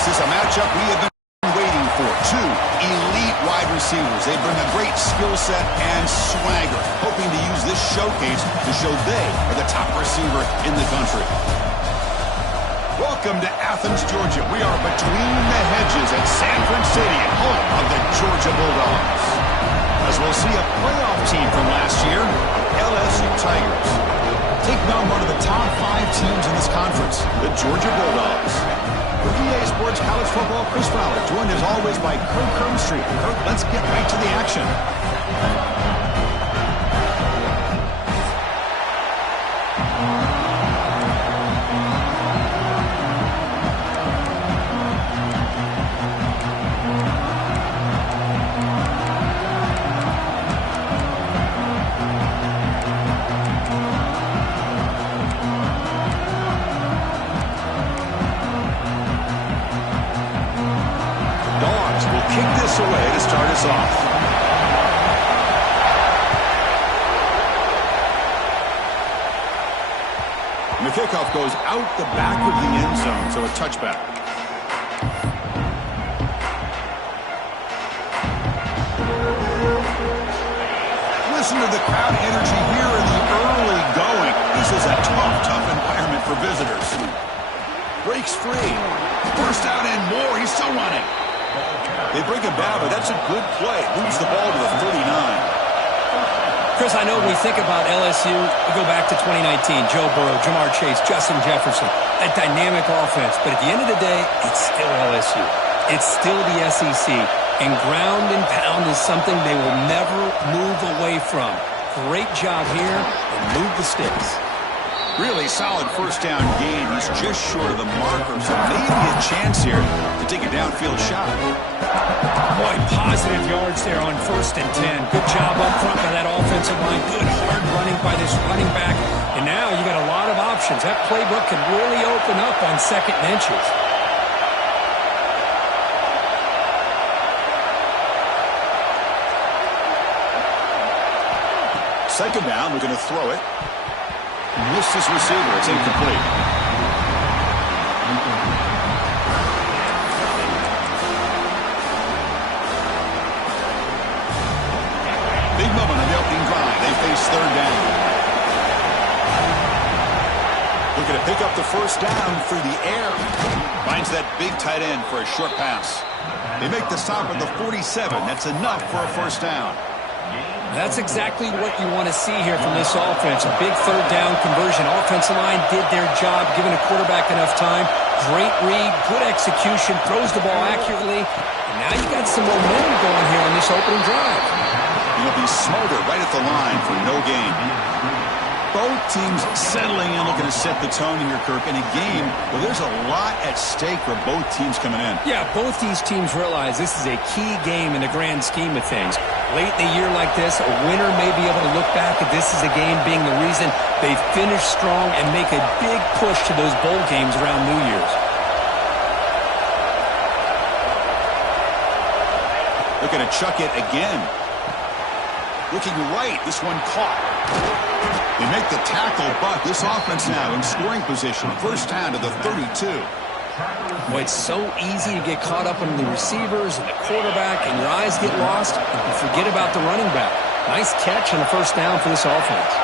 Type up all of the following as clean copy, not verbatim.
This is a matchup we have been waiting for. Two elite wide receivers. They bring a great skill set and swagger, hoping to use this showcase to show they are the top receiver in the country. Welcome to Athens, Georgia. We are between the hedges at Sanford Stadium, home of the Georgia Bulldogs. As we'll see a playoff team from last year, LSU Tigers, taking on one of the top 5 teams in this conference, the Georgia Bulldogs. For EA Sports College Football, Chris Fowler, joined as always by Kirk Cumstreet. Kirk, let's get right to the action. Away to start us off. And the kickoff goes out the back of the end zone, so a touchback. Listen to the crowd energy here in the early going. This is a tough environment for visitors. Breaks free. First down and more. He's still running. They bring him down, but that's a good play. Moves the ball to the 39. Chris, I know when we think about LSU, we go back to 2019. Joe Burrow, Jamar Chase, Justin Jefferson, that dynamic offense. But at the end of the day, it's still LSU. It's still the SEC. And ground and pound is something they will never move away from. Great job here, and move the sticks. Really solid first down gain. He's just short of the marker, so maybe a chance here to take a downfield shot. Boy, positive yards there on 1st and 10. Good job up front by that offensive line. Good hard running by this running back. And now you got a lot of options. That playbook can really open up on 2nd and inches. Second down, we're going to throw it. Missed his receiver. It's incomplete. Big moment on the opening drive. They face 3rd down. Looking to pick up the first down through the air. Finds that big tight end for a short pass. They make the stop at the 47. That's enough for a first down. That's exactly what you want to see here from this offense. A big 3rd down conversion. Offensive line did their job, giving a quarterback enough time. Great read, good execution, throws the ball accurately. And now you got some momentum going here on this opening drive. He'll be smothered right at the line for no gain. Both teams settling in, looking to set the tone here, Kirk, in a game where there's a lot at stake for both teams coming in. Yeah, both these teams realize this is a key game in the grand scheme of things. Late in a year like this, a winner may be able to look back at this as a game being the reason they finish strong and make a big push to those bowl games around New Year's. Looking to chuck it again. Looking right, this one caught. They make the tackle, but this offense now in scoring position. First down to the 32. Boy, it's so easy to get caught up in the receivers and the quarterback, and your eyes get lost, and you forget about the running back. Nice catch on the first down for this offense.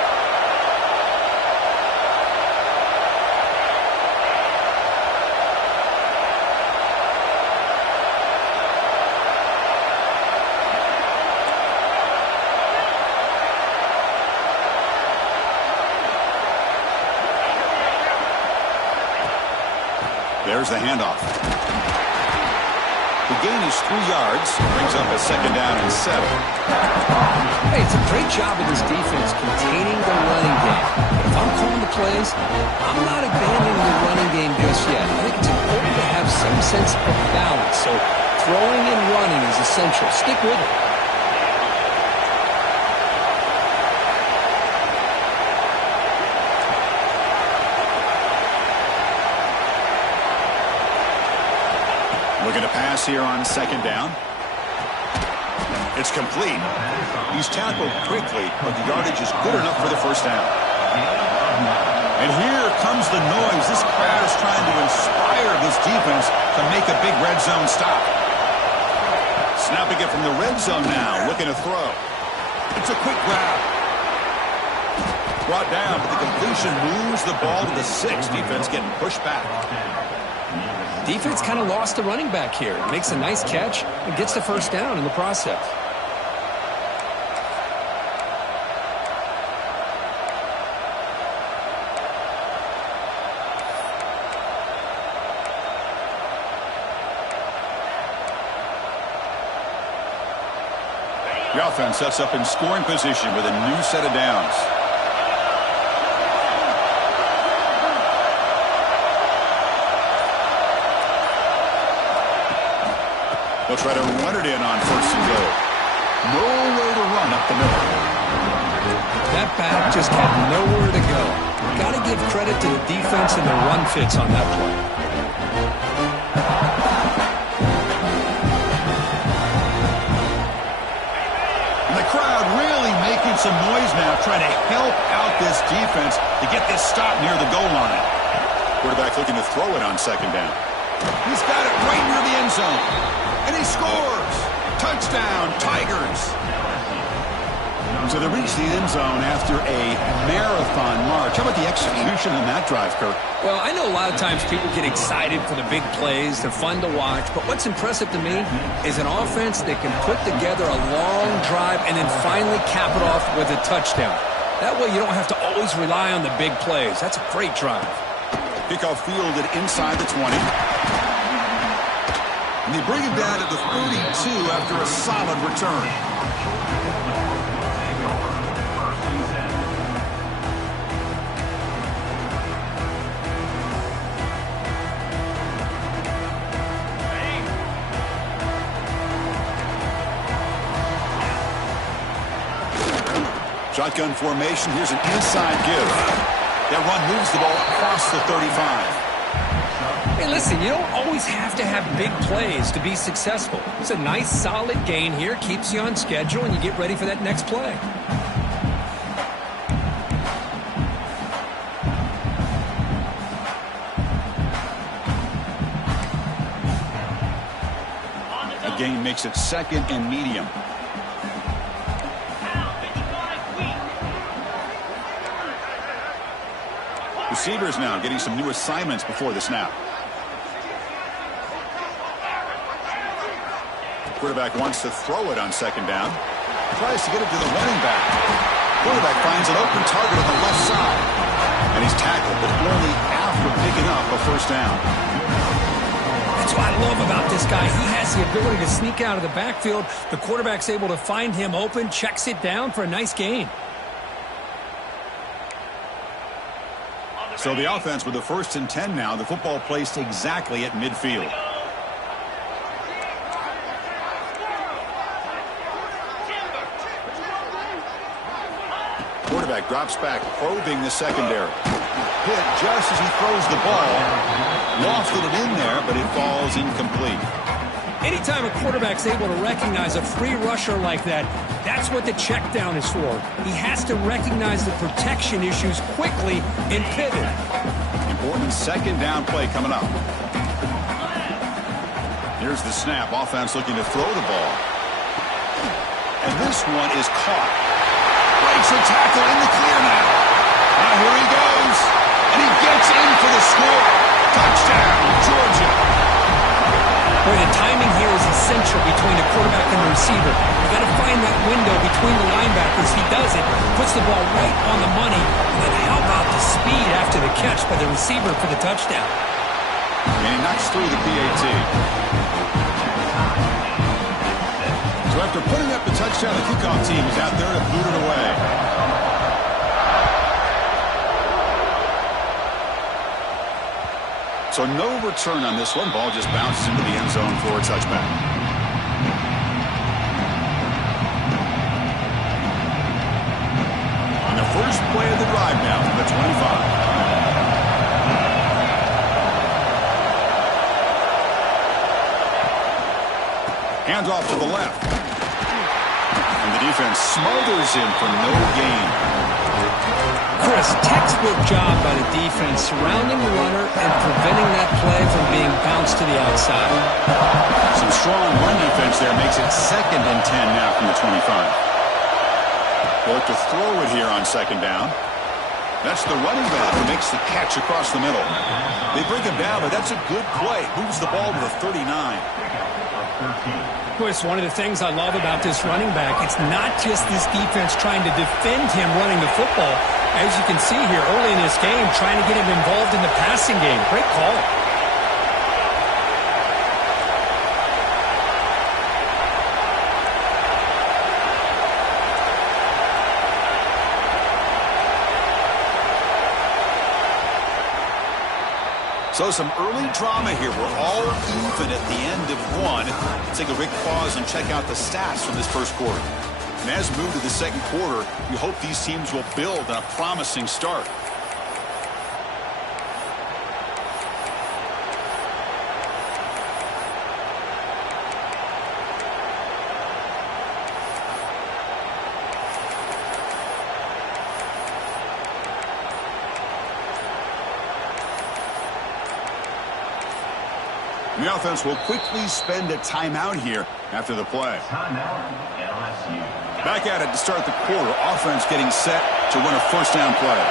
There's the handoff. The gain is 3 yards. Brings up a 2nd down and 7. Hey, it's a great job of this defense containing the running game. But if I'm calling the plays, I'm not abandoning the running game just yet. I think it's important to have some sense of balance. So throwing and running is essential. Stick with it. Looking to pass here on 2nd down. It's complete. He's tackled quickly, but the yardage is good enough for the first down. And here comes the noise. This crowd is trying to inspire this defense to make a big red zone stop. Snapping it from the red zone now, looking to throw. It's a quick grab. Brought down, but the completion moves the ball to the 6. Defense getting pushed back. Defense kind of lost the running back here. Makes a nice catch and gets the first down in the process. The offense sets up in scoring position with a new set of downs. They'll try to run it in on 1st and goal. No way to run up the middle. That back just had nowhere to go. Got to give credit to the defense and their run fits on that play. And the crowd really making some noise now, trying to help out this defense to get this stop near the goal line. Quarterback looking to throw it on 2nd down. He's got it right near the end zone. And he scores! Touchdown, Tigers! So they reach the end zone after a marathon march. How about the execution on that drive, Kirk? Well, I know a lot of times people get excited for the big plays. They're fun to watch. But what's impressive to me is an offense that can put together a long drive and then finally cap it off with a touchdown. That way you don't have to always rely on the big plays. That's a great drive. Kickoff fielded inside the 20. And they bring him down to the 32 after a solid return. Shotgun formation. Here's an inside give. That run moves the ball across the 35. Hey, listen, you don't always have to have big plays to be successful. It's a nice, solid gain here. Keeps you on schedule, and you get ready for that next play. A gain makes it 2nd and medium. Receivers now getting some new assignments before the snap. Quarterback wants to throw it on 2nd down. Tries to get it to the running back. Quarterback finds an open target on the left side. And he's tackled, but only after picking up a 1st down. That's what I love about this guy. He has the ability to sneak out of the backfield. The quarterback's able to find him open, checks it down for a nice gain. So the offense with the 1st and 10 now. The football placed exactly at midfield. Quarterback drops back, probing the secondary. Hit just as he throws the ball. Lofted it in there, but it falls incomplete. Anytime a quarterback's able to recognize a free rusher like that, that's what the check down is for. He has to recognize the protection issues quickly and pivot. Important 2nd down play coming up. Here's the snap. Offense looking to throw the ball. And this one is caught. Breaks a tackle in the clear now. Now here he goes. And he gets in for the score. Touchdown, Georgia. Boy, the timing here is essential between the quarterback and the receiver. You got to find that window between the linebackers. He does it, puts the ball right on the money, and then how about the speed after the catch by the receiver for the touchdown? And he knocks through the PAT. So after putting up the touchdown, the kickoff team is out there to boot it away. So no return on this one. Ball just bounces into the end zone for a touchback. On the first play of the drive now from the 25. Hands off to the left. And the defense smothers him for no gain. Chris, pass. Textbook job by the defense surrounding the runner and preventing that play from being bounced to the outside. Some strong run defense there makes it 2nd and 10 now from the 25. They'll look to throw it here on 2nd down. That's the running back who makes the catch across the middle. They bring him down, but that's a good play. Moves the ball to the 39. Boy, it's one of the things I love about this running back. It's not just this defense trying to defend him running the football. As you can see here early in this game, trying to get him involved in the passing game. Great call. So some early drama here. We're all even at the end of one. Let's take a quick pause and check out the stats from this first quarter. And as we move to the second quarter, we hope these teams will build on a promising start. The offense will quickly spend a timeout here after the play. Back at it to start the quarter. Offense getting set to run a first down play.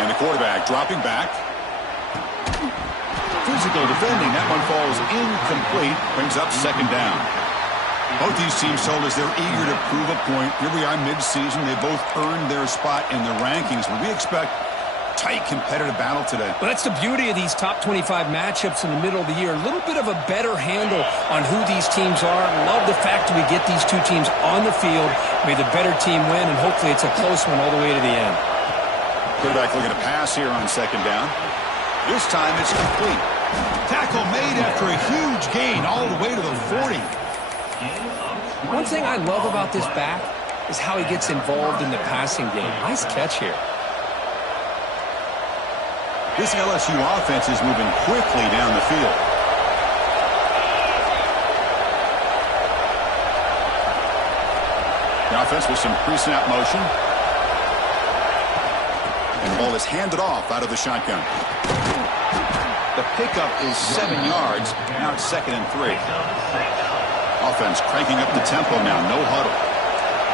And the quarterback dropping back. Physical defending. That one falls incomplete. Brings up 2nd down. Both these teams told us they're eager to prove a point. Here we are mid-season. They both earned their spot in the rankings. But we expect tight competitive battle today. Well, that's the beauty of these top 25 matchups in the middle of the year. A little bit of a better handle on who these teams are. Love the fact that we get these two teams on the field. May the better team win, and hopefully it's a close one all the way to the end. Quarterback looking to pass here on 2nd down. This time it's complete. Tackle made after a huge gain all the way to the 40. One thing I love about this back is how he gets involved in the passing game. Nice catch here. This LSU offense is moving quickly down the field. The offense with some pre-snap motion. And the ball is handed off out of the shotgun. The pickup is 7 yards. Now it's 2nd and 3. Offense cranking up the tempo now. No huddle.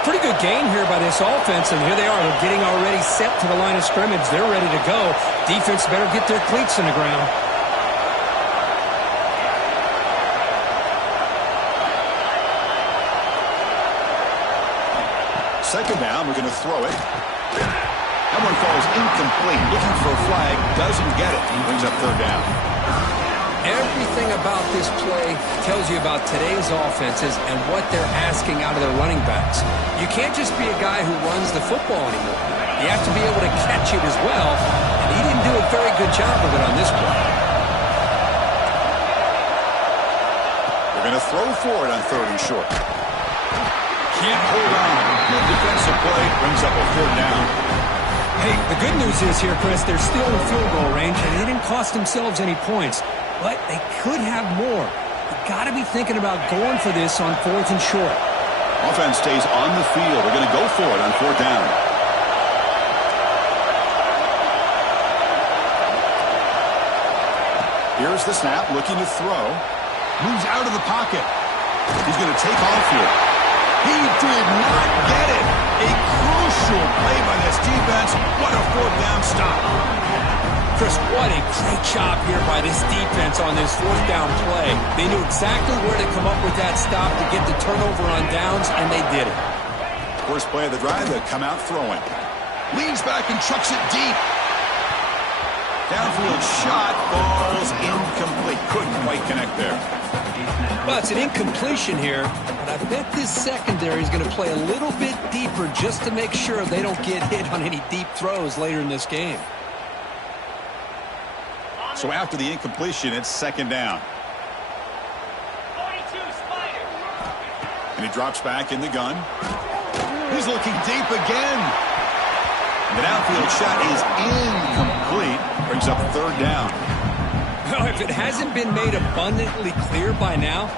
Pretty good gain here by this offense, and here they are. They're getting already set to the line of scrimmage. They're ready to go. Defense better get their cleats in the ground. Second down, we're going to throw it. That one falls incomplete. Looking for a flag, doesn't get it. He brings up 3rd down. Everything about this play tells you about today's offenses and what they're asking out of their running backs. You can't just be a guy who runs the football anymore. You have to be able to catch it as well, and he didn't do a very good job of it on this play. They're going to throw for it on 3rd and short. Can't hold on. Good defensive play, brings up a 3rd down. Hey, the good news is here, Chris, they're still in field goal range, and they didn't cost themselves any points. But they could have more. You've got to be thinking about going for this on 4th and short. Offense stays on the field. They're going to go for it on 4th down. Here's the snap, looking to throw. Moves out of the pocket. He's going to take off here. He did not get it. A crucial play by this defense. What a 4th down stop. Chris, what a great job here by this defense on this 4th down play. They knew exactly where to come up with that stop to get the turnover on downs, and they did it. First play of the drive, they come out throwing. Leans back and chucks it deep. Downfield shot, falls incomplete. Couldn't quite connect there. Well, it's an incompletion here, but I bet this secondary is going to play a little bit deeper just to make sure they don't get hit on any deep throws later in this game. So after the incompletion, it's 2nd down. And he drops back in the gun. He's looking deep again. The downfield shot is incomplete. Brings up 3rd down. Well, if it hasn't been made abundantly clear by now,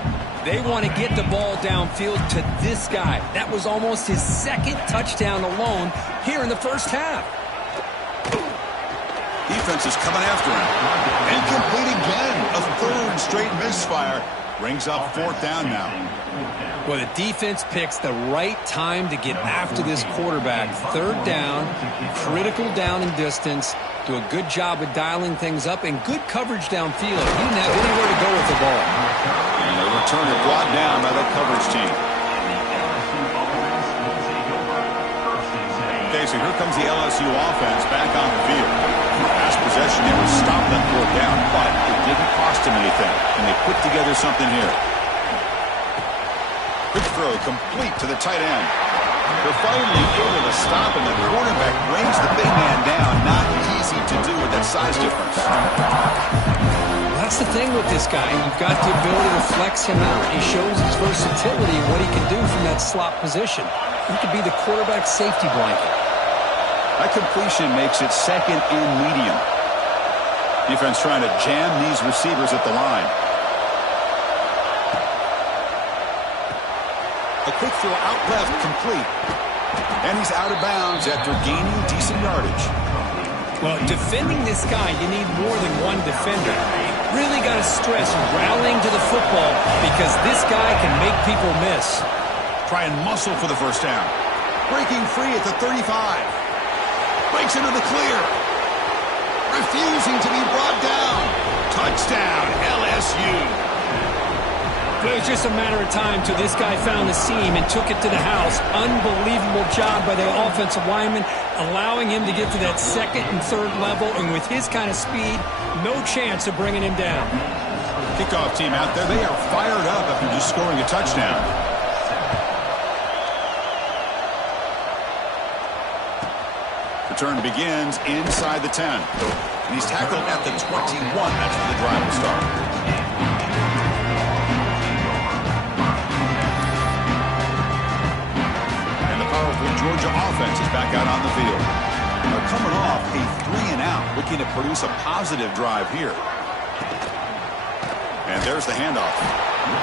they want to get the ball downfield to this guy. That was almost his second touchdown alone here in the first half. Defense is coming after him. Incomplete again. A third straight misfire. Brings up fourth down now. Well, the defense picks the right time to get after this quarterback. Third down, critical down and distance. Do a good job of dialing things up and good coverage downfield. He didn't have anywhere to go with the ball. And the returner brought down by the coverage team. Okay, so here comes the LSU offense back on the field. Last possession there was stop that fourth down, but it didn't cost him anything. And they put together something here. Quick throw complete to the tight end. They're finally able to stop him. The quarterback brings the big man down. Not easy to do with that size difference. That's the thing with this guy. You've got the ability to flex him out. He shows his versatility and what he can do from that slot position. He could be the quarterback safety blanket. That completion makes it second and medium. Defense trying to jam these receivers at the line. A quick throw out left, complete. And he's out of bounds after gaining decent yardage. Well, defending this guy, you need more than one defender. Really got to stress rallying to the football because this guy can make people miss. Try and muscle for the first down. Breaking free at the 35. Breaks into the clear. Refusing to be brought down. Touchdown, LSU. It was just a matter of time till this guy found the seam and took it to the house. Unbelievable job by the offensive lineman, allowing him to get to that second and third level, and with his kind of speed, no chance of bringing him down. Kickoff team out there, they are fired up after just scoring a touchdown. Return begins inside the 10. And he's tackled at the 21. That's where the drive will start. Georgia offense is back out on the field. They're coming off a 3-and-out, looking to produce a positive drive here. And there's the handoff.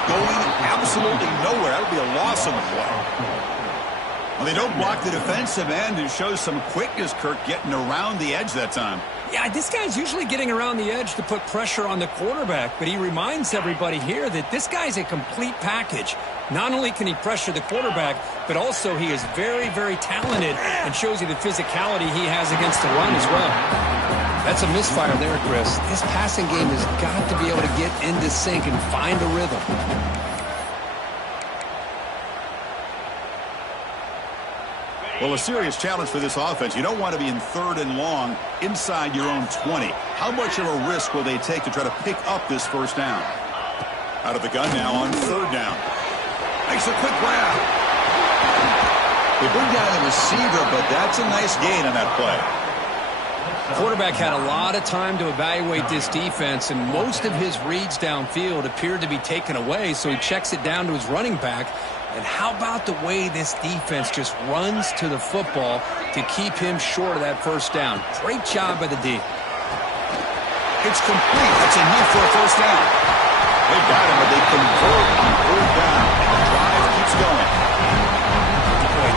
Going absolutely nowhere. That would be a loss on the play. Well, they don't block the defensive end and shows some quickness, Kirk, getting around the edge that time. Yeah, this guy's usually getting around the edge to put pressure on the quarterback, but he reminds everybody here that this guy's a complete package. Not only can he pressure the quarterback, but also he is very, very talented and shows you the physicality he has against the run as well. That's a misfire there, Chris. This passing game has got to be able to get into sync and find a rhythm. Well, a serious challenge for this offense. You don't want to be in third and long inside your own 20. How much of a risk will they take to try to pick up this first down? Out of the gun now on third down. Makes a quick grab. They bring down the receiver, but that's a nice gain on that play. Quarterback had a lot of time to evaluate this defense, and most of his reads downfield appeared to be taken away, so he checks it down to his running back. And how about the way this defense just runs to the football to keep him short of that first down? Great job by the D. It's complete. That's enough for a first down. They got him, but they convert on third down. And the drive keeps going. Boy,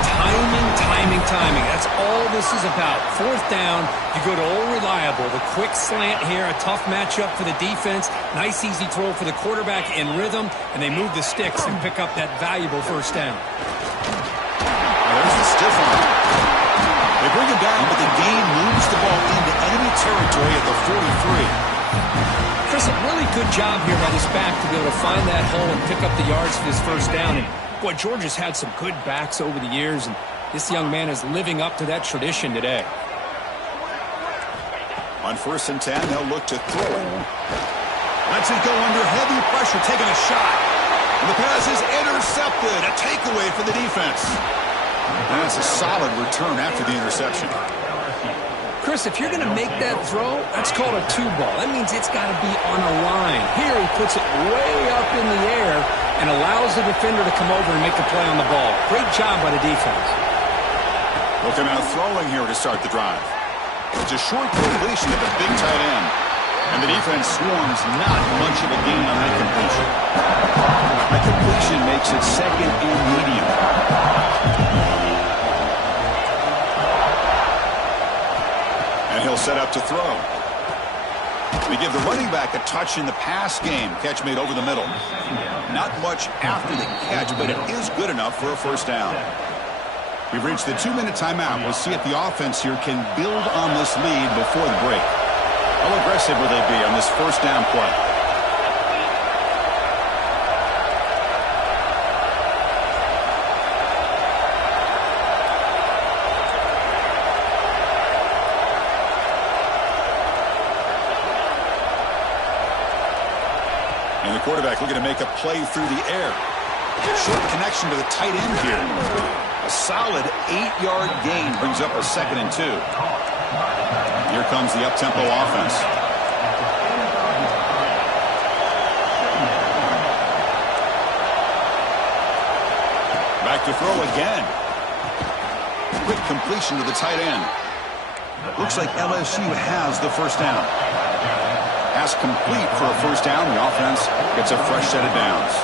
timing. That's all this is about. Fourth down, you go to old reliable. The quick slant here, a tough matchup for the defense. Nice, easy throw for the quarterback in rhythm, and they move the sticks and pick up that valuable first down. There's the stiff arm. They bring him down, but the game moves the ball into enemy territory at the 43. Chris, a really good job here by this back to be able to find that hole and pick up the yards for this first down. And boy, Georgia's had some good backs over the years, and this young man is living up to that tradition today. On 1st and 10, they'll look to throw it. Lets it go under heavy pressure, taking a shot. And the pass is intercepted. A takeaway for the defense. And that's a solid return after the interception. Chris, if you're going to make that throw, that's called a two ball. That means it's got to be on a line. Here he puts it way up in the air and allows the defender to come over and make the play on the ball. Great job by the defense. Looking out throwing here to start the drive. It's a short completion to the big tight end. And the defense swarms not much of a gain on that completion. That completion makes it second and medium. And he'll set up to throw. We give the running back a touch in the pass game. Catch made over the middle. Not much after the catch, but it is good enough for a first down. We've reached the 2-minute timeout. We'll see if the offense here can build on this lead before the break. How aggressive will they be on this first down play? And the quarterback looking to make a play through the air. Short connection to the tight end here. A solid 8-yard gain brings up a 2nd and 2. Here comes the up-tempo offense. Back to throw again. Quick completion to the tight end. Looks like LSU has the first down. Pass complete for a first down. The offense gets a fresh set of downs.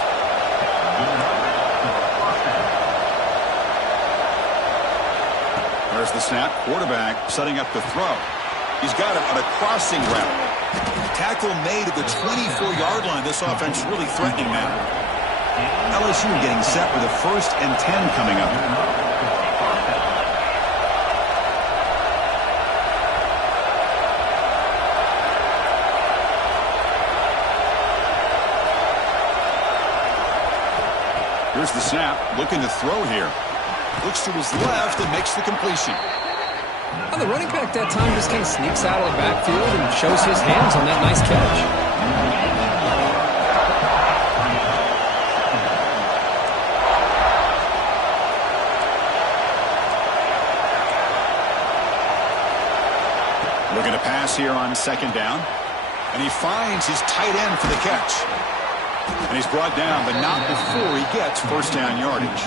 There's the snap. Quarterback setting up the throw. He's got it on a crossing route. Tackle made at the 24-yard line. This offense really threatening now. LSU getting set for the 1st and 10 coming up. Here's the snap. Looking to throw here. Looks to his left and makes the completion. Well, the running back that time just kind of sneaks out of the backfield and shows his hands on that nice catch. Looking to pass here on 2nd down. And he finds his tight end for the catch. And he's brought down, but not before he gets first down yardage.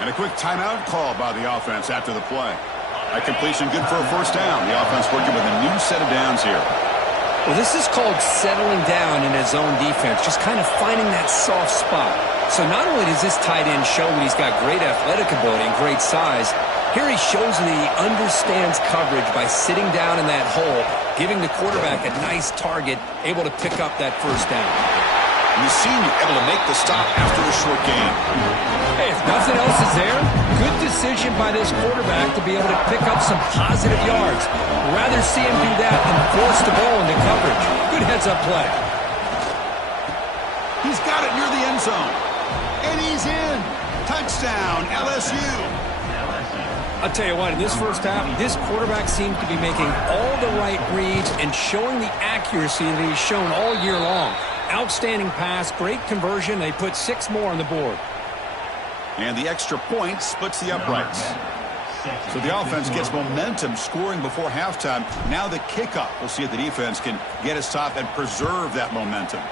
And a quick timeout call by the offense after the play. That completion good for a first down. The offense working with a new set of downs here. Well, this is called settling down in his zone defense, just kind of finding that soft spot. So not only does this tight end show that he's got great athletic ability and great size, here he shows that he understands coverage by sitting down in that hole, giving the quarterback a nice target, able to pick up that first down. And the senior able to make the stop after a short gain. Hey, if nothing else is there, good decision by this quarterback to be able to pick up some positive yards. Rather see him do that than force the ball into coverage. Good heads-up play. He's got it near the end zone. And he's in. Touchdown, LSU. I'll tell you what, in this first half, this quarterback seems to be making all the right reads and showing the accuracy that he's shown all year long. Outstanding pass, great conversion. They put 6 more on the board. And the extra point splits the uprights. So the offense gets momentum scoring before halftime. Now the kickoff. We'll see if the defense can get a stop and preserve that momentum.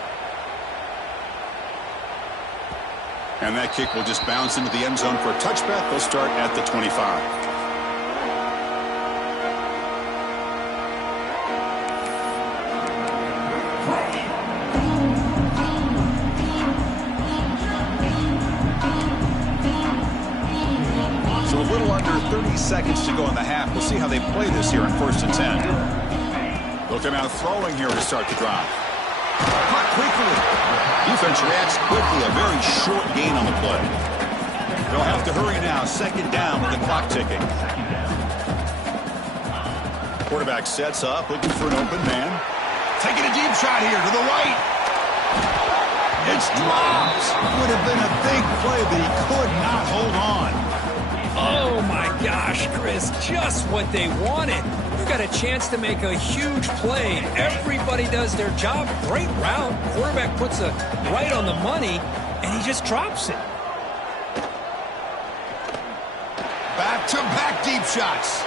And that kick will just bounce into the end zone for a touchback. They'll start at the 25. So a little under 30 seconds to go in the half. We'll see how they play this here in 1st and 10. Looking out throwing here to start the drive. Caught quickly. Defense reacts quickly. A very short gain on the play. They'll have to hurry now. 2nd down with the clock ticking. Quarterback sets up, looking for an open man. Taking a deep shot here to the right. It's dropped. Would have been a big play, but he could not hold on. Oh, my gosh, Chris, just what they wanted. You got a chance to make a huge play. Everybody does their job. Great route. Quarterback puts it right on the money, and he just drops it. Back-to-back deep shots.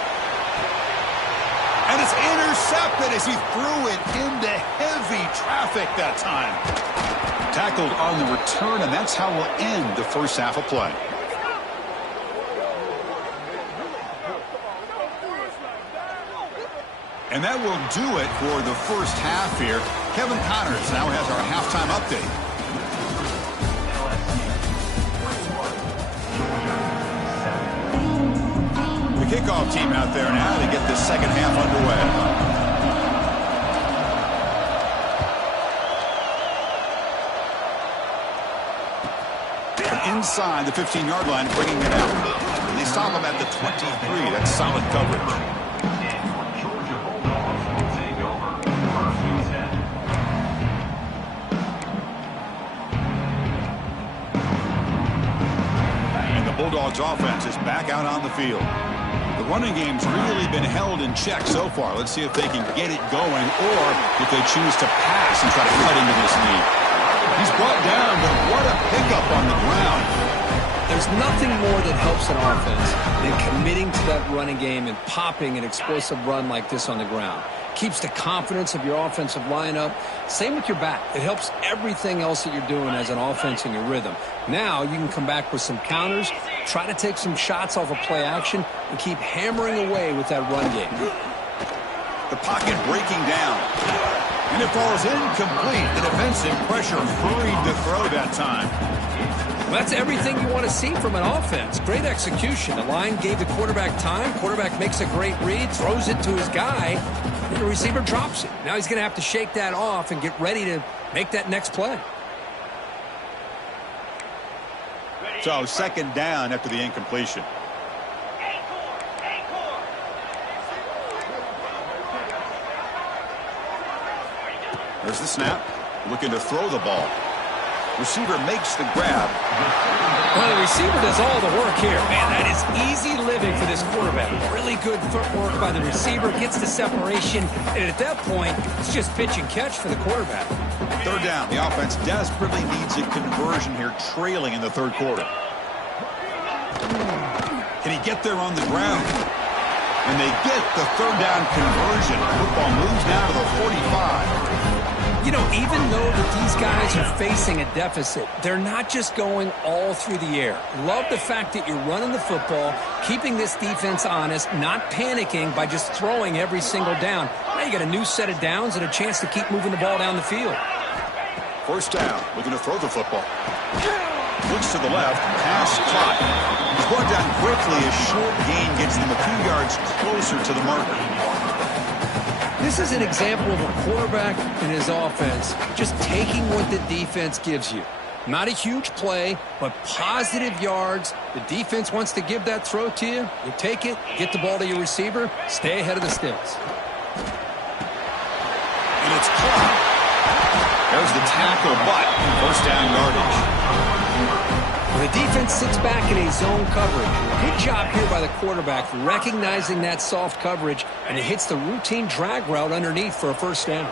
And it's intercepted as he threw it into heavy traffic that time. Tackled on the return, and that's how we'll end the first half of play. And that will do it for the first half here. Kevin Connors now has our halftime update. The kickoff team out there now to get this second half underway. From inside the 15-yard line, bringing it out. And they stop him at the 23. That's solid coverage. Bulldogs offense is back out on the field. The running game's really been held in check so far. Let's see if they can get it going or if they choose to pass and try to cut into this lead. He's brought down, but what a pickup on the ground. There's nothing more that helps an offense than committing to that running game and popping an explosive run like this on the ground. Keeps the confidence of your offensive lineup. Same with your back. It helps everything else that you're doing as an offense in your rhythm. Now you can come back with some counters, try to take some shots off of play action, and keep hammering away with that run game. The pocket breaking down. And it falls incomplete. The defensive pressure hurried to throw that time. Well, that's everything you want to see from an offense. Great execution. The line gave the quarterback time. Quarterback makes a great read, throws it to his guy, and the receiver drops it. Now he's going to have to shake that off and get ready to make that next play. So second down after the incompletion. There's the snap. Looking to throw the ball. Receiver makes the grab. Well, the receiver does all the work here. Man, that is easy living for this quarterback. Really good footwork by the receiver. Gets the separation. And at that point, it's just pitch and catch for the quarterback. Third down. The offense desperately needs a conversion here, trailing in the third quarter. Can he get there on the ground? And they get the third down conversion. Football moves now to the 45. You know, even though that these guys are facing a deficit, they're not just going all through the air. Love the fact that you're running the football, keeping this defense honest, not panicking by just throwing every single down. Now you got a new set of downs and a chance to keep moving the ball down the field. First down, looking to throw the football. Looks to the left, pass caught. He's brought down quickly. A short gain gets them a few yards closer to the marker. This is an example of a quarterback and his offense just taking what the defense gives you. Not a huge play, but positive yards. The defense wants to give that throw to you. You take it, get the ball to your receiver, stay ahead of the sticks. And it's caught. There's the tackle, but first down yardage. The defense sits back in a zone coverage. Good job here by the quarterback recognizing that soft coverage, and it hits the routine drag route underneath for a first down.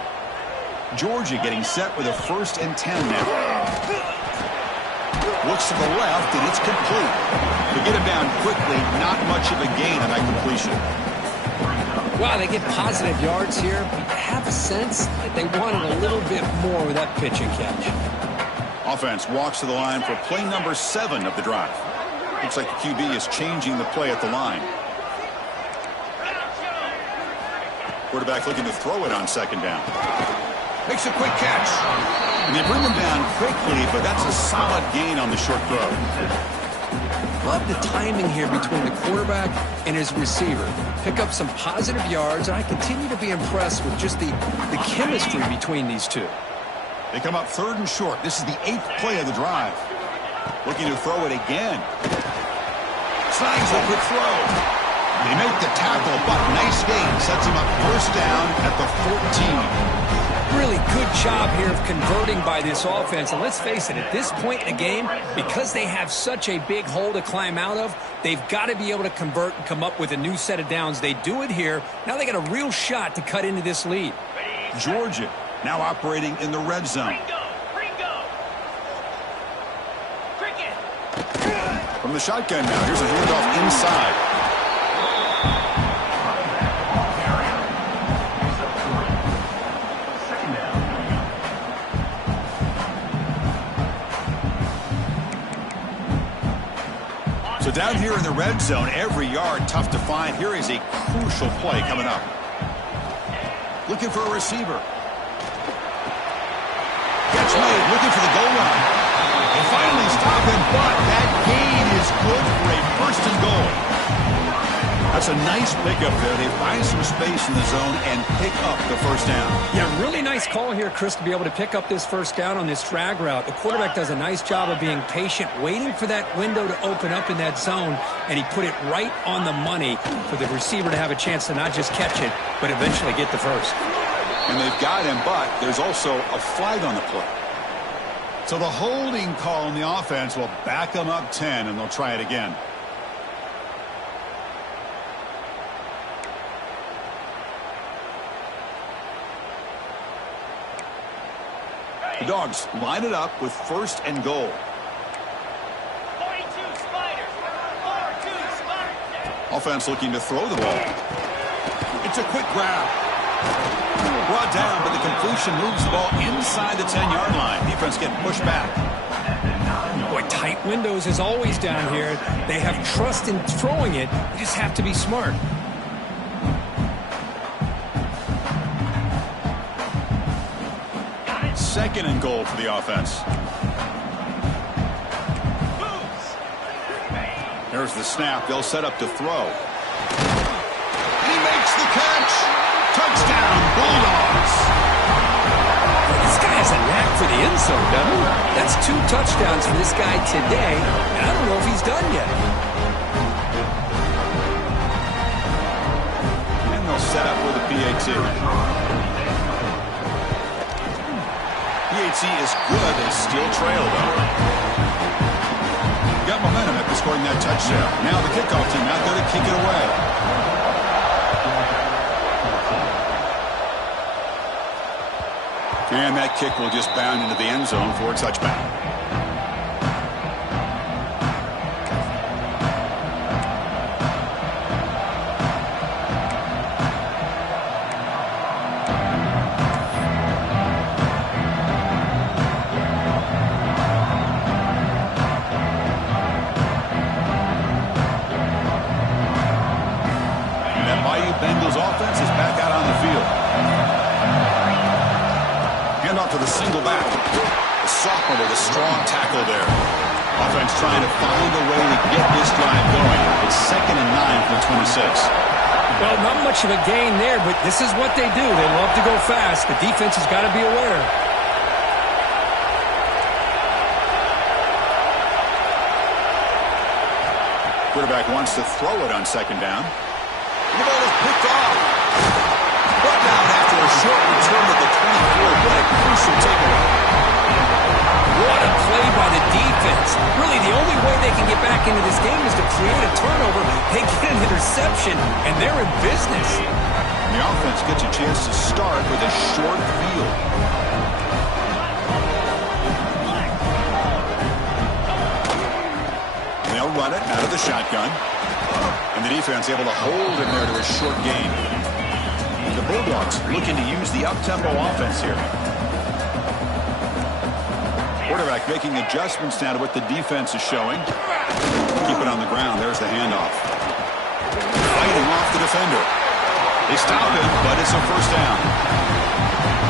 Georgia getting set with a 1st and 10 now. Looks to the left, and it's complete. To get him down quickly, not much of a gain on that completion. Wow, they get positive yards here, but you have a sense that they wanted a little bit more with that pitch and catch. Offense walks to the line for play number 7 of the drive. Looks like the QB is changing the play at the line. Quarterback looking to throw it on second down. Makes a quick catch. And they bring him down quickly, but that's a solid gain on the short throw. Love the timing here between the quarterback and his receiver. Pick up some positive yards, and I continue to be impressed with just the chemistry between these two. They come up 3rd and short. This is the 8th play of the drive. Looking to throw it again. Snags a quick throw. They make the tackle, but nice gain. Sets him up first down at the 14. Really good job here of converting by this offense. And let's face it, at this point in the game, because they have such a big hole to climb out of, they've got to be able to convert and come up with a new set of downs. They do it here. Now they got a real shot to cut into this lead. Georgia now operating in the red zone. From the shotgun now, here's a handoff inside. So down here in the red zone, every yard tough to find. Here is a crucial play coming up. looking for a receiver. Catch made, looking for the goal line. They finally stop him, but that gain is good for a first and goal. That's a nice pickup there. They find some space in the zone and pick up the first down. Yeah, really nice call here, Chris, to be able to pick up this first down on this drag route. The quarterback does a nice job of being patient, waiting for that window to open up in that zone, and he put it right on the money for the receiver to have a chance to not just catch it, but eventually get the first. And they've got him, but there's also a flag on the play. So the holding call on the offense will back them up 10, and they'll try it again. The Dogs line it up with first and goal. 42 Spiders. 42 Spiders. Offense looking to throw the ball. It's a quick grab. Brought down, but the completion moves the ball inside the 10-yard line. Defense getting pushed back. Boy, tight windows is always down here. They have trust in throwing it. They just have to be smart. Second and goal for the offense. There's the snap. They'll set up to throw. He makes the catch. Touchdown, Bulldogs. This guy has a knack for the end zone, doesn't he? That's 2 touchdowns for this guy today, and I don't know if he's done yet. And they'll set up with a PAT. PAT is good. They still trail, though. Got momentum after scoring that touchdown. Now the kickoff team out there to kick it away. And that kick will just bound into the end zone for a touchback. Bengals offense is back out on the field. Hand off to the single back. The sophomore with a strong tackle there. Offense trying to find a way to get this drive going. It's 2nd and 9 from the 26. Well, not much of a gain there, but this is what they do. They love to go fast. The defense has got to be aware. Quarterback wants to throw it on 2nd down. The ball is picked off. Brought down after a short return at the 24. What a crucial takeaway. What a play by the defense. Really, the only way they can get back into this game is to create a turnover. They get an interception, and they're in business. And the offense gets a chance to start with a short field. And they'll run it out of the shotgun. And the defense able to hold him there to a short gain. The Bulldogs looking to use the up-tempo offense here. Quarterback making adjustments now to what the defense is showing. Keep it on the ground. There's the handoff. Fighting off the defender. They stop him, but it's a first down.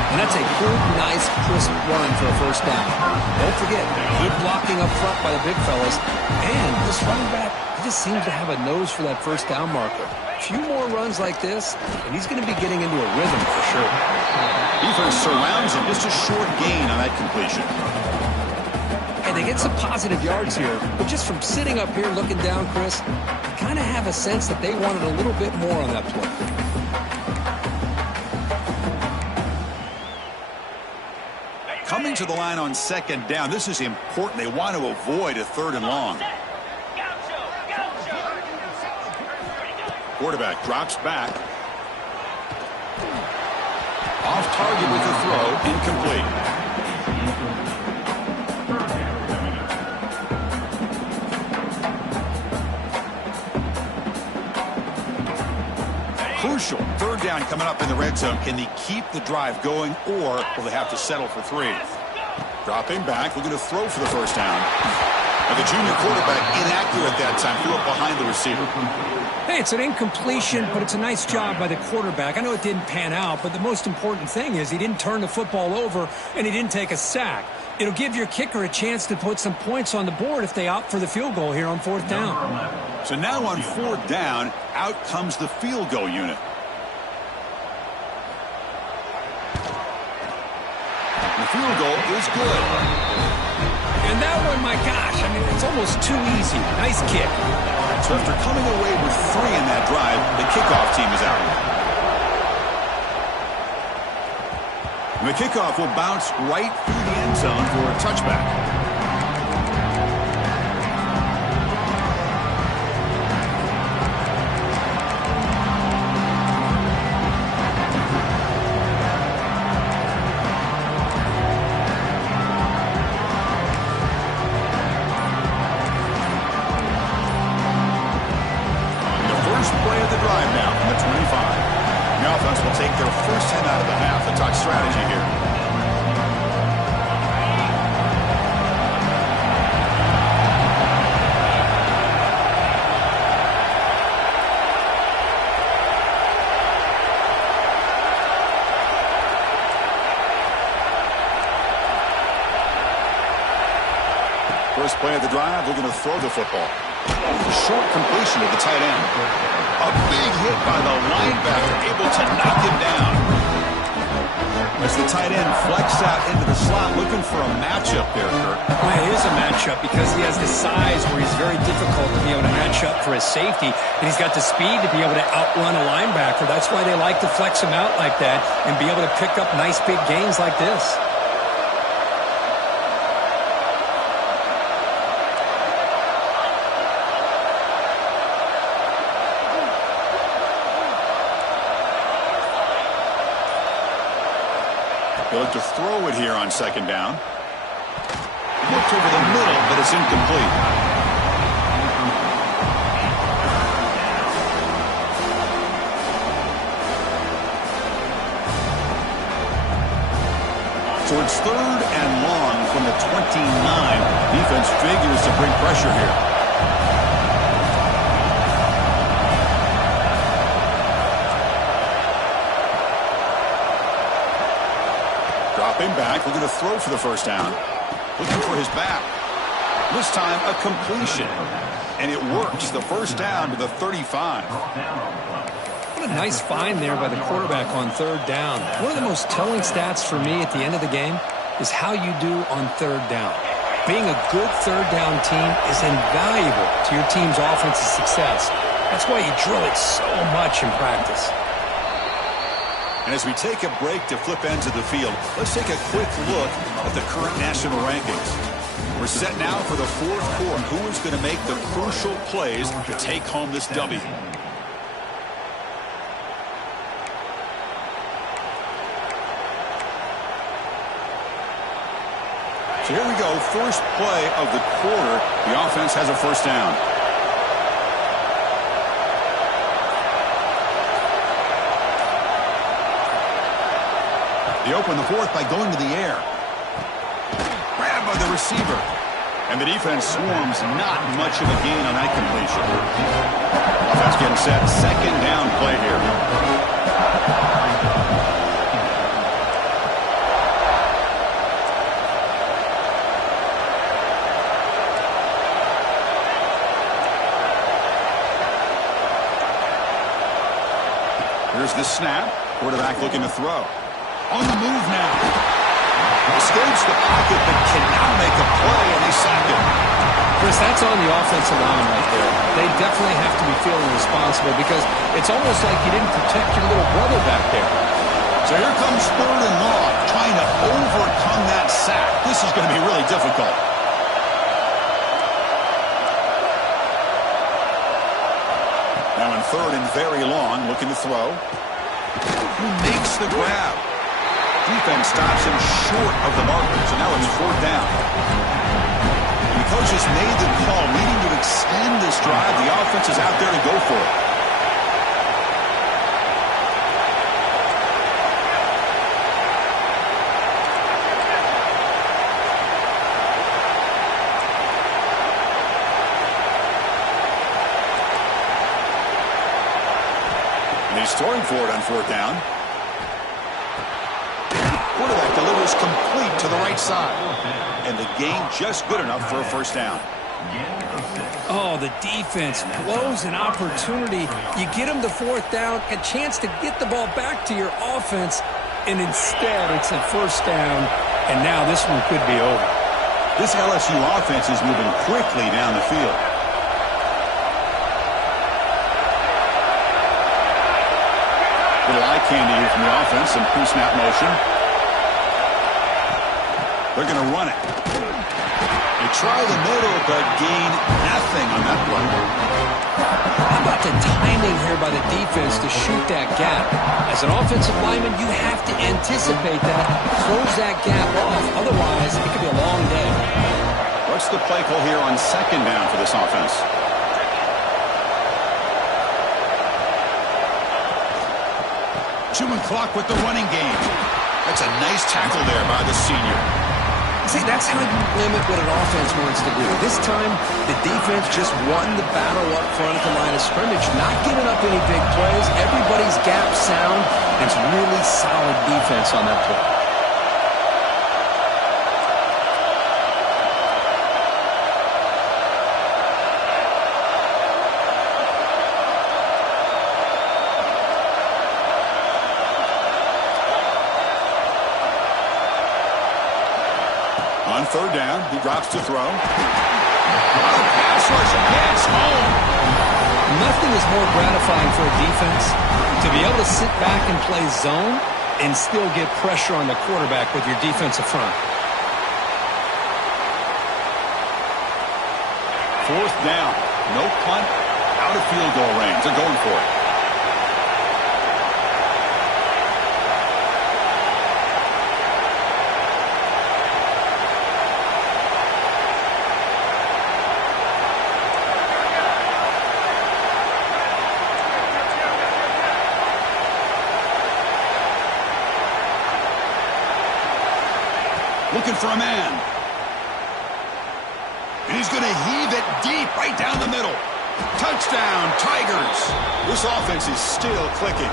And that's a good, nice, crisp run for a first down. Don't forget, good blocking up front by the big fellas. And this running back, he just seems to have a nose for that first down marker. A few more runs like this, and he's going to be getting into a rhythm for sure. Defense surrounds him. Just a short gain on that completion. And they get some positive yards here, but just from sitting up here looking down, Chris, you kind of have a sense that they wanted a little bit more on that play. Coming to the line on 2nd down. This is important. They want to avoid a 3rd and long. Quarterback drops back. Off target with the throw. Incomplete. Crucial. 3rd down coming up in the red zone. Can they keep the drive going, or will they have to settle for 3? Dropping back, looking to throw for the first down. The junior quarterback inaccurate that time. Threw it behind the receiver. Hey, it's an incompletion, but it's a nice job by the quarterback. I know it didn't pan out, but the most important thing is he didn't turn the football over and he didn't take a sack. It'll give your kicker a chance to put some points on the board if they opt for the field goal here on 4th down. So now on 4th down, out comes the field goal unit. The field goal is good. And that one, my gosh, I mean, it's almost too easy. Nice kick. So after coming away with 3 in that drive, the kickoff team is out. And the kickoff will bounce right through the end zone for a touchback. Take their first 10 out of the half and talk strategy here. First play of the drive, we're going to throw the football. Short completion to the tight end. A big hit by the linebacker, able to knock him down. As the tight end flex out into the slot, looking for a matchup there, Kurt. Well, it is a matchup because he has the size where he's very difficult to be able to match up for his safety, and he's got the speed to be able to outrun a linebacker. That's why they like to flex him out like that and be able to pick up nice big gains like this. He'll look to throw it here on 2nd down. Looked over the middle, but it's incomplete. So it's 3rd and long from the 29. Defense figures to bring pressure here. Dropping back, looking to throw for the 1st down. Looking for his back. This time, a completion. And it works. The 1st down to the 35. What a nice find there by the quarterback on 3rd down. One of the most telling stats for me at the end of the game is how you do on 3rd down. Being a good 3rd down team is invaluable to your team's offensive success. That's why you drill it so much in practice. And as we take a break to flip ends of the field, let's take a quick look at the current national rankings. We're set now for the 4th quarter. Who is going to make the crucial plays to take home this W? So here we go. First play of the quarter. The offense has a 1st down. They open the 4th by going to the air. Grabbed by the receiver. And the defense swarms. Not much of a gain on that completion. Offense getting set. 2nd down play here. Here's the snap. Quarterback looking to throw. On the move now. Escapes the pocket, but cannot make a play, and they sack him. Chris, that's on the offensive line right there. They definitely have to be feeling responsible because it's almost like you didn't protect your little brother back there. So here comes 3rd and long, trying to overcome that sack. This is going to be really difficult. Now in 3rd and very long, looking to throw. Who makes the grab? Defense stops him short of the marker, so now it's 4th down. And the coaches made the call, needing to extend this drive. The offense is out there to go for it. And he's throwing for it on fourth down. Quarterback delivers complete to the right side. And the gain just good enough for a first down. Oh, the defense blows an opportunity. You get them to fourth down, a chance to get the ball back to your offense, and instead it's a first down, and now this one could be over. This LSU offense is moving quickly down the field. Little eye candy here from the offense, some pre-snap motion. They're going to run it. They try the middle, but gain nothing on that run. How about the timing here by the defense to shoot that gap? As an offensive lineman, you have to anticipate that, close that gap off. Otherwise, it could be a long day. What's the play call here on second down for this offense? Chewing clock with the running game. That's a nice tackle there by the senior. See, that's how you limit what an offense wants to do. This time, the defense just won the battle up front at the line of scrimmage, not giving up any big plays. Everybody's gap sound. It's really solid defense on that play. On third down, he drops to throw. Pass rush gets home. Nothing is more gratifying for a defense to be able to sit back and play zone and still get pressure on the quarterback with your defensive front. Fourth down, no punt, out of field goal range. They're going for it. Looking for a man. And he's going to heave it deep right down the middle. Touchdown, Tigers. This offense is still clicking.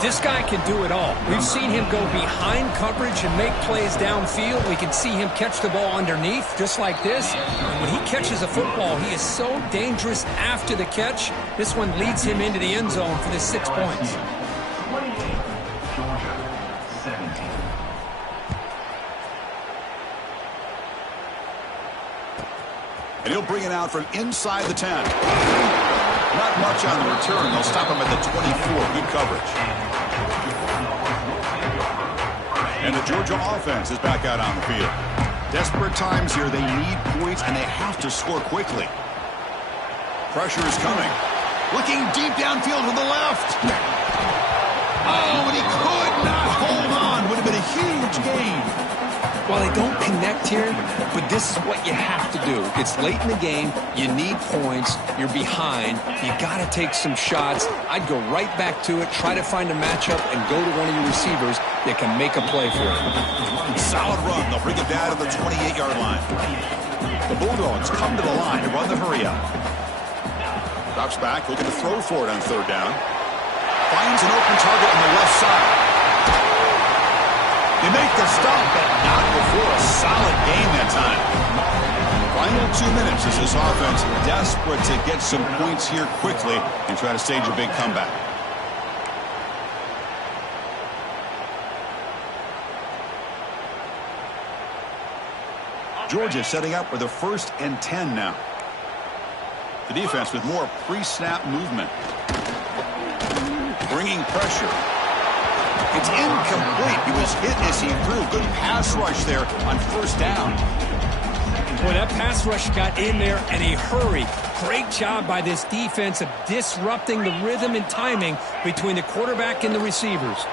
This guy can do it all. We've seen him go behind coverage and make plays downfield. We can see him catch the ball underneath just like this. And when he catches a football, he is so dangerous after the catch. This one leads him into the end zone for the 6 points. And he'll bring it out from inside the 10. Not much on the return. They'll stop him at the 24. Good coverage. And the Georgia offense is back out on the field. Desperate times here. They need points, and they have to score quickly. Pressure is coming. Looking deep downfield to the left. Oh, and he could not hold on. Would have been a huge gain. Well, they don't connect here, but this is what you have to do. It's late in the game. You need points. You're behind. You got to take some shots. I'd go right back to it, try to find a matchup, and go to one of your receivers that can make a play for it. Solid run. They'll bring it down to the 28-yard line. The Bulldogs come to the line to run the hurry-up. Drops back, looking to throw for it on third down. Finds an open target on the left side. They make the stop, but not before a solid gain that time. Final 2 minutes as this offense desperate to get some points here quickly and try to stage a big comeback. Georgia setting up with a 1st and 10 now. The defense with more pre-snap movement. Bringing pressure. It's incomplete. He was hit as he threw. Good pass rush there on first down. Boy, that pass rush got in there in a hurry. Great job by this defense of disrupting the rhythm and timing between the quarterback and the receivers.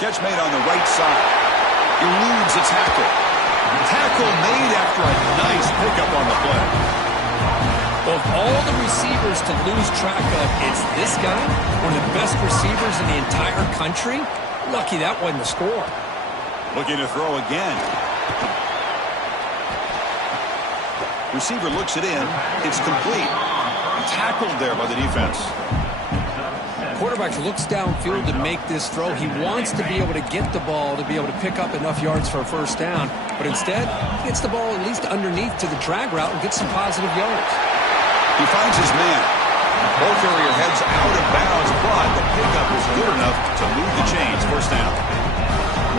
Catch made on the right side. Eludes a tackle. Tackle made after a nice pickup on the play. Of all the receivers to lose track of, it's this guy, one of the best receivers in the entire country. Lucky that wasn't the score. Looking to throw again. Receiver looks it in. It's complete. tackled there by the defense. Quarterback looks downfield to make this throw. He wants to be able to get the ball to be able to pick up enough yards for a first down. But instead, he gets the ball at least underneath to the drag route and gets some positive yards. He finds his man. Ball carrier heads out of bounds, but the pickup is good enough to move the chains. First down.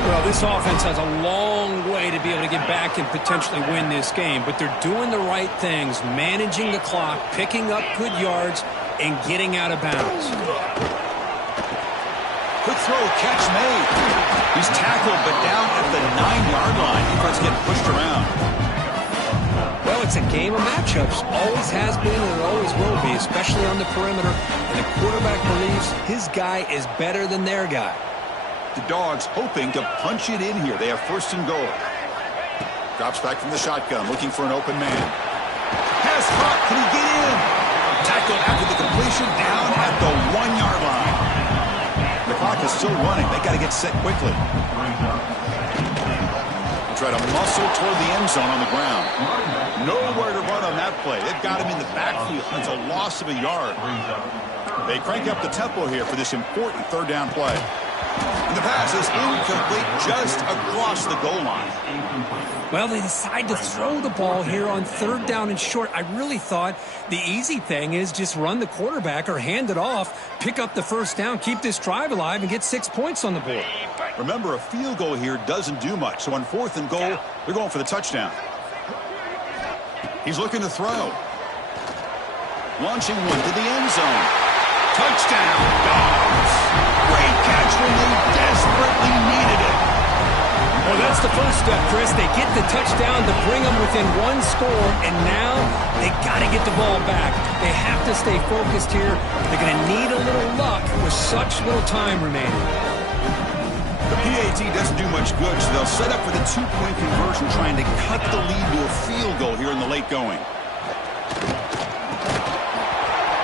Well, this offense has a long way to be able to get back and potentially win this game, but they're doing the right things, managing the clock, picking up good yards, and getting out of bounds. Quick throw, catch made. He's tackled, but down at the 9-yard line. Defense getting pushed around. Well, it's a game of matchups. Always has been and it always will be, especially on the perimeter. And the quarterback believes his guy is better than their guy. The Dogs hoping to punch it in here. They have first and goal. Drops back from the shotgun, looking for an open man. Pass caught. Can he get in? Tackled after the completion, down at the 1-yard line. The clock is still running. They got to get set quickly. They'll try to muscle toward the end zone on the ground. Nowhere to run on that play. They've got him in the backfield. That's a loss of a yard. They crank up the tempo here for this important third down play. And the pass is incomplete just across the goal line. Well, they decide to throw the ball here on third down and short. I really thought the easy thing is just run the quarterback or hand it off, pick up the first down, keep this drive alive, and get 6 points on the board. Remember, a field goal here doesn't do much. So on fourth and goal, they're going for the touchdown. He's looking to throw. Launching one to the end zone. Touchdown, Dogs. Great catch when they desperately needed it. Well, that's the first step, Chris. They get the touchdown to bring them within one score, and now they got to get the ball back. They have to stay focused here. They're going to need a little luck with such little time remaining. The PAT doesn't do much good, so they'll set up for the two-point conversion, trying to cut the lead to a field goal here in the late going.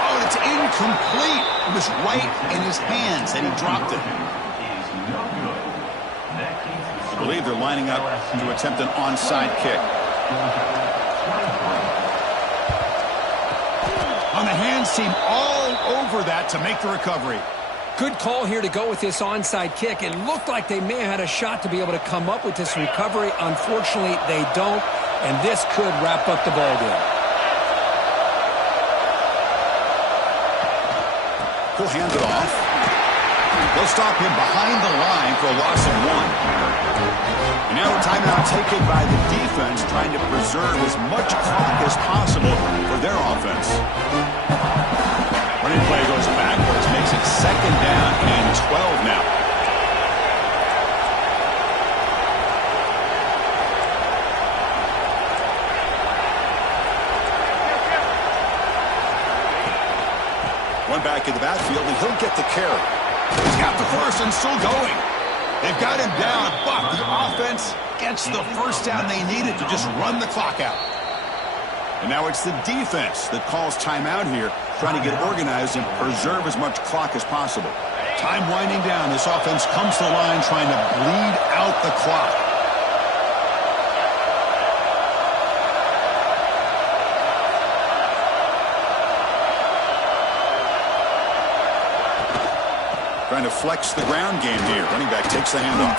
Oh, it's incomplete. It was right in his hands, and he dropped it. I believe they're lining up to attempt an onside kick. On the hands team, all over that to make the recovery. Good call here to go with this onside kick. It looked like they may have had a shot to be able to come up with this recovery. Unfortunately, they don't, and this could wrap up the ball game. He'll hand it off. They'll stop him behind the line for a loss of 1. And now a timeout taken by the defense, trying to preserve as much clock as possible for their offense. Running play goes backwards, makes it second down and 12 now. One back in the backfield, and he'll get the carry. He's got the first and still going. They've got him down, but the offense gets the first down they needed to just run the clock out. And now it's the defense that calls timeout here, trying to get organized and preserve as much clock as possible. Time winding down. This offense comes to the line trying to bleed out the clock. Trying to flex the ground game here. Running back takes the handoff.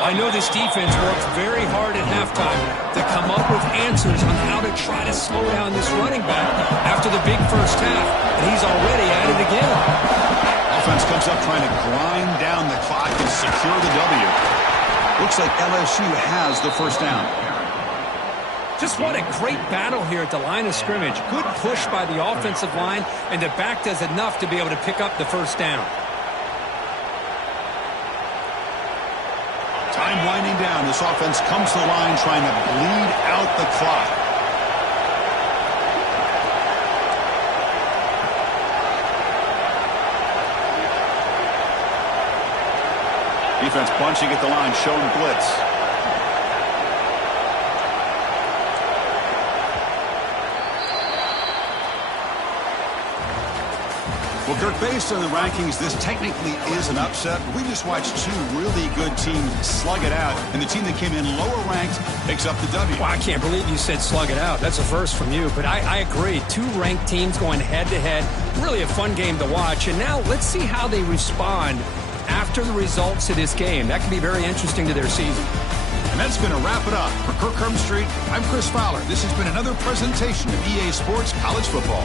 I know this defense worked very hard at halftime to come up with answers on how to try to slow down this running back after the big first half, and he's already at it again. Offense comes up trying to grind down the clock and secure the W. Looks like LSU has the first down. Just what a great battle here at the line of scrimmage. Good push by the offensive line, and the back does enough to be able to pick up the first down. Time winding down. This offense comes to the line trying to bleed out the clock. Defense bunching at the line, showing blitz. Well, Kirk, based on the rankings, this technically is an upset. We just watched two really good teams slug it out, and the team that came in lower ranked picks up the W. Well, I can't believe you said slug it out. That's a first from you, but I agree. Two ranked teams going head-to-head. Really a fun game to watch. And now let's see how they respond after the results of this game. That can be very interesting to their season. And that's going to wrap it up. For Kirk Street, I'm Chris Fowler. This has been another presentation of EA Sports College Football.